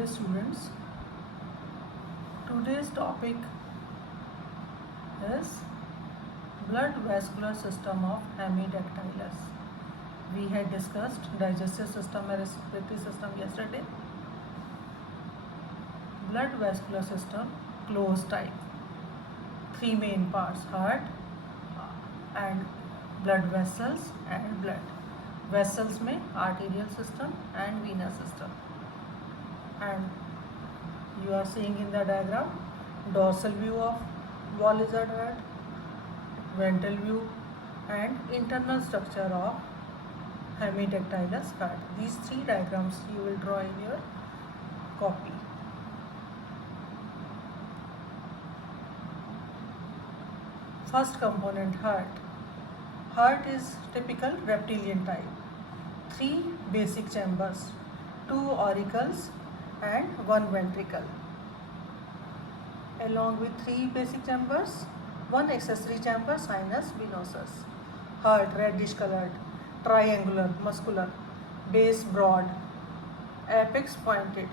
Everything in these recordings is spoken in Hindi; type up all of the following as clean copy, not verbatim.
Dear students, today's topic is blood vascular system of hemidactylus. We had discussed digestive system and respiratory system yesterday. Blood vascular system, closed type. Three main parts: heart and blood vessels and blood. Vessels में arterial system and venous system. And you are seeing in the diagram dorsal view of wall lizard heart, ventral view and internal structure of hemidactylus heart. These three diagrams you will draw in your copy. First component, heart. Heart is typical reptilian type. Three basic chambers, two auricles and one ventricle. Along with three basic chambers, one accessory chamber, sinus venosus. Heart reddish colored, triangular, muscular, base broad, apex pointed,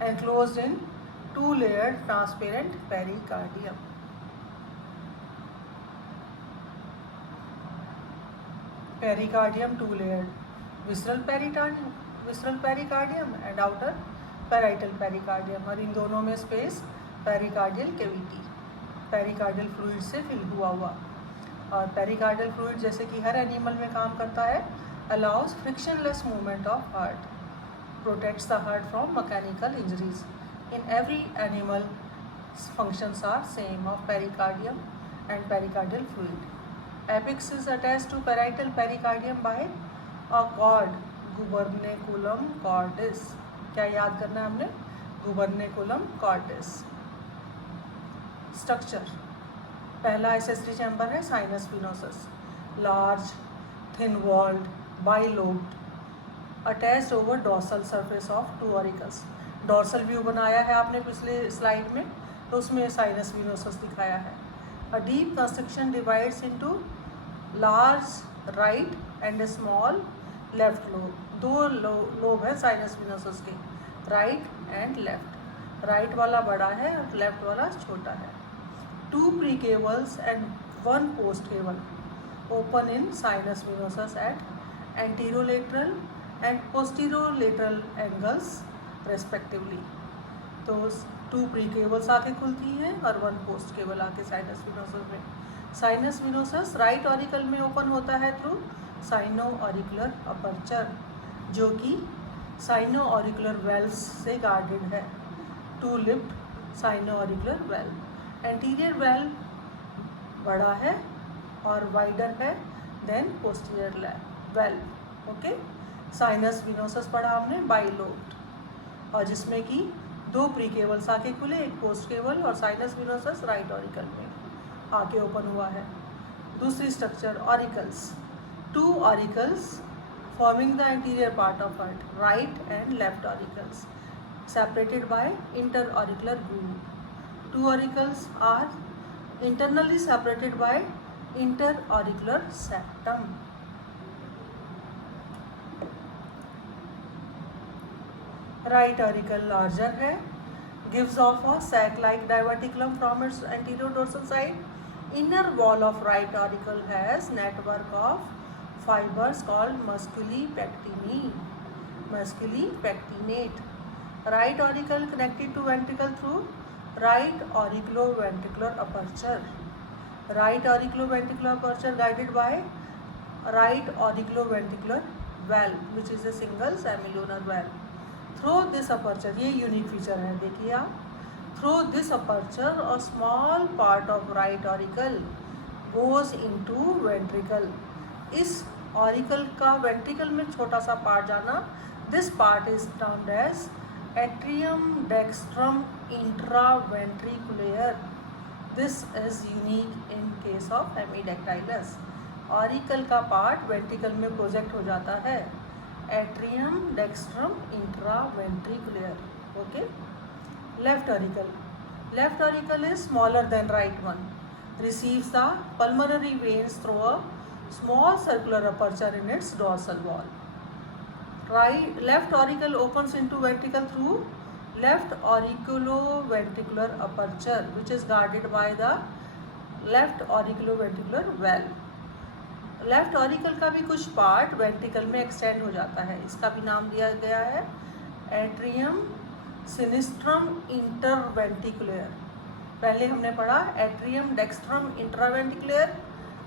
enclosed in two-layered transparent pericardium. Pericardium two-layered, visceral pericardium and outer parietal pericardium, और इन दोनों में space pericardial cavity, pericardial fluid से फिल हुआ हुआ. और पेरिकार्डियल फ्लूइड जैसे कि हर एनिमल में काम करता है, allows frictionless movement of heart, protects the heart from mechanical injuries. In every animal functions are same of pericardium and pericardial fluid. Apex is attached to parietal pericardium by a cord, gubernaculum cordis. क्या याद करना है हमने? Gubernaculum cordis. स्ट्रक्चर, पहला एसेसरी चैम्बर है sinus venosus, large thin walled bilobed attached over dorsal surface of two auricles. Dorsal view बनाया है आपने पिछले स्लाइड में, तो उसमें साइनस विनोसस दिखाया है. A deep construction divides into large right and small left lobe. दो लोब है साइनस विनोसस के, राइट एंड लेफ्ट. राइट वाला बड़ा है और लेफ्ट वाला छोटा है. Two precavals and one postcaval open in sinus venosus at anterolateral and posterolateral angles respectively. तो टू प्री केबल्स आके खुलती हैं और वन पोस्ट केबल आके साइनस विनोसस में. साइनस विनोसस राइट ऑरिकल में ओपन होता है थ्रू साइनो ऑरिकुलर अपर्चर, जो कि साइनो ऑरिकुलर वेल्व्स से गार्डेड है. Two lipped sino auricular valve. Anterior valve बड़ा है और वाइडर है than posterior valve. Okay, sinus venosus पढ़ा हमने बाइलोब्ड, और जिसमें कि दो प्री केबल्स आके खुले, एक पोस्ट केबल, और साइनस विनोसस राइट ऑरिकल में आके ओपन हुआ है. दूसरी structure auricles, two auricles forming the anterior part of heart, right and left auricles, separated by interauricular groove. Two auricles are internally separated by interauricular septum. Right auricle larger है, gives off a sac-like diverticulum from its anterior dorsal side. Inner wall of right auricle has network of fibers called musculipectinate. Right auricle connected to ventricle through right auriculoventricular aperture. Right auriculoventricular aperture guided by right auriculoventricular valve, which is a single semilunar valve. Through this aperture, ये यूनिक फीचर है, देखिए आप. Through this aperture, a small part of right auricle goes into ventricle. इस ऑरिकल का वेंट्रिकल में छोटा सा पार्ट जाना, this part is termed as atrium dextrum intraventricular. This is unique in case of Hemidactylus. Auricle का पार्ट वेंट्रिकल में प्रोजेक्ट हो जाता है, atrium dextrum intraventricular. Okay. Left auricle, left auricle is smaller than right one, receives the pulmonary veins through a small circular aperture in its dorsal wall. Left auricle opens into ventricle through left auriculoventricular aperture which is guarded by the left auriculoventricular valve. Left auricle का भी कुछ पार्ट वेंट्रिकल में एक्सटेंड हो जाता है, इसका भी नाम दिया गया है एट्रियम सिनिस्ट्रम इंटरवेंट्रिकुलर। पहले हमने पढ़ा एट्रियम डेक्स्ट्रम इंट्रावेंट्रिकुलर,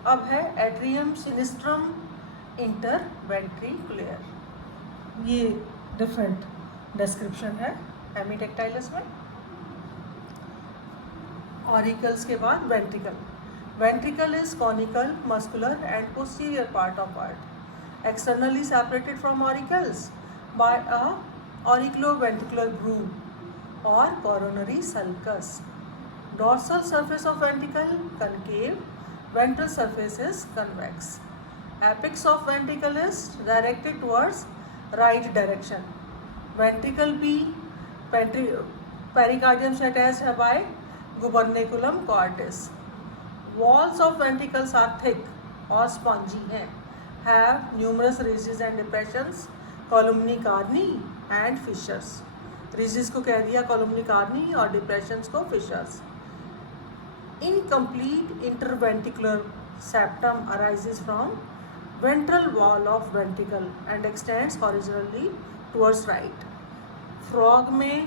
अब है एट्रियम सिनिस्ट्रम इंटरवेंट्रिकुलर। ये डिफरेंट डिस्क्रिप्शन है हेमीडेक्टाइलस में। ऑरिकल्स के बाद ventricle. Ventricle is conical, muscular and posterior part of heart, externally separated from auricles by a auriculoventricular groove or coronary sulcus. Dorsal surface of ventricle concave, ventral surface is convex. Apex of ventricle is directed towards right direction. Ventricle भी pericardium से attached है by gubernaculum cordis. Walls of ventricles are thick or spongy हैं, have numerous ridges and depressions, columni carni and fissures. Ridges को कह दिया columni carni और depressions को fissures. Incomplete interventricular septum arises from ventral wall of ventricle and extends horizontally towards right. Frog में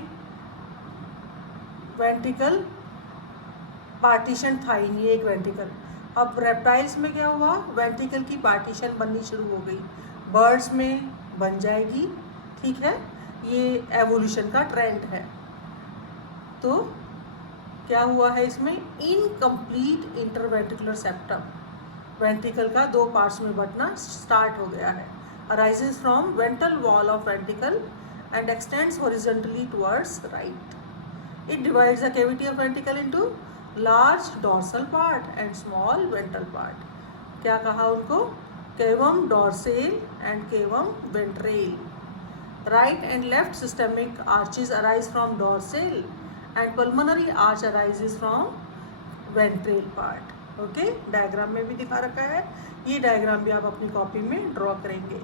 ventricle पार्टीशन था ही नहीं, एक वेंट्रिकल। अब रेप्टाइल्स में क्या हुआ, वेंट्रिकल की पार्टीशन बननी शुरू हो गई, बर्ड्स में बन जाएगी। ठीक है, ये एवोल्यूशन का ट्रेंड है। तो क्या हुआ है इसमें, इनकम्प्लीट इंटरवेंट्रिकुलर सेप्टम, वेंट्रिकल का दो पार्ट्स में बंटना स्टार्ट हो गया है। Arises from ventral wall of ventricle and extends horizontally towards right. It divides the cavity of ventricle into large dorsal part and small ventral part. क्या कहा उनको, cavum dorsale and cavum ventrale. Right and left systemic arches arise from dorsale and pulmonary arch arises from ventrale part. Okay, diagram में भी दिखा रखा है, ये डायग्राम भी आप अपनी कॉपी में ड्रॉ करेंगे।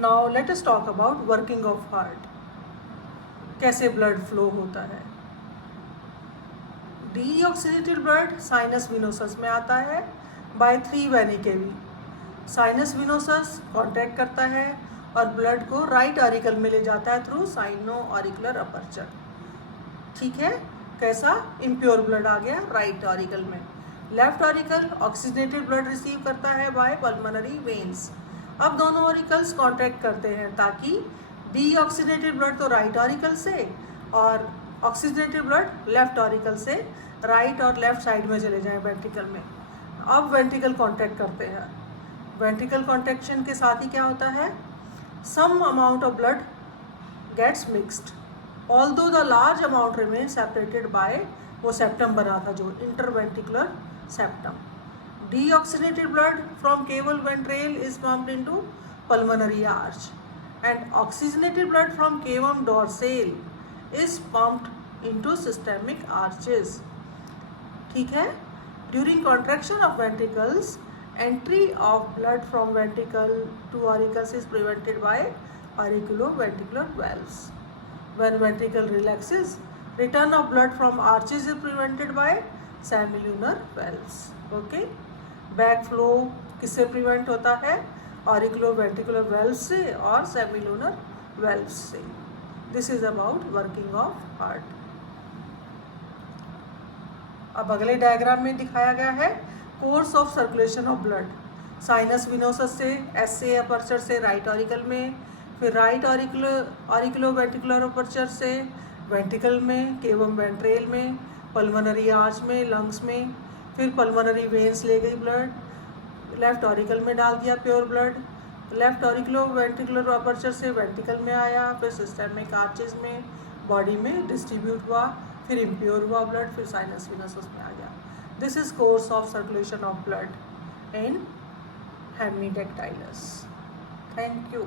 Now let us talk about working of heart, कैसे ब्लड फ्लो होता है। डीऑक्सीनेटेड ब्लड साइनस विनोसस में आता है बाय 3 वेनी केवी। साइनस विनोसस कॉन्ट्रैक्ट करता है और ब्लड को राइट ऑरिकल में ले जाता है थ्रू साइनो ऑरिकुलर अपर्चर। ठीक है, कैसा, इम्प्योर ब्लड आ गया राइट ऑरिकल में। Left auricle oxygenated blood receive करता है बाय पल्मोनरी वेन्स। अब दोनों ऑरिकल्स कॉन्ट्रैक्ट करते हैं ताकि डीऑक्सीनेटेड ब्लड तो राइट ऑरिकल से और ऑक्सीजनेटेड ब्लड लेफ्ट ऑरिकल से राइट और लेफ्ट साइड में चले जाएं वेंट्रिकल में। अब वेंट्रिकल कॉन्ट्रैक्ट करते हैं। वेंट्रिकल कॉन्ट्रैक्शन के साथ ही क्या होता है, some amount of blood gets mixed although the large amount remain separated by वो सेप्टम बना था जो interventricular septum. Deoxygenated blood from cavum ventrale is pumped into pulmonary arch and oxygenated blood from cavum dorsale is pumped into systemic arches. ठीक है, during contraction of ventricles, entry of blood from ventricle to auricles is prevented by auriculoventricular valves. When ventricle relaxes, return of blood from arches is prevented by semilunar valves. Okay, backflow किससे prevent होता है, ऑरिकुलोवेंट्रिकुलर वेल्व्स से और सेमिलुनर वेल्व्स से। This is about working of heart. अब अगले डायग्राम में दिखाया गया है course of circulation of blood. Sinus venosus से एसए अपर्चर से राइट ऑरिकल में, फिर राइट ऑरिकुलोवेंट्रिकुलर अपर्चर से वेंट्रिकल में, केवम वेंट्रेल में, पल्मोनरी आर्च में, लंग्स में, फिर पल्मोनरी वेन्स ले गई ब्लड, लेफ्ट ऑरिकल में डाल दिया प्योर ब्लड, लेफ्ट ऑरिकुलोवेंट्रिकुलर अपर्चर से वेंट्रिकल में आया, फिर सिस्टेमिक आर्चेस में बॉडी में डिस्ट्रीब्यूट हुआ, फिर इम्प्योर हुआ ब्लड, फिर साइनस विनोसस में आ गया। This is course of circulation of blood in Hemidactylus. Thank you.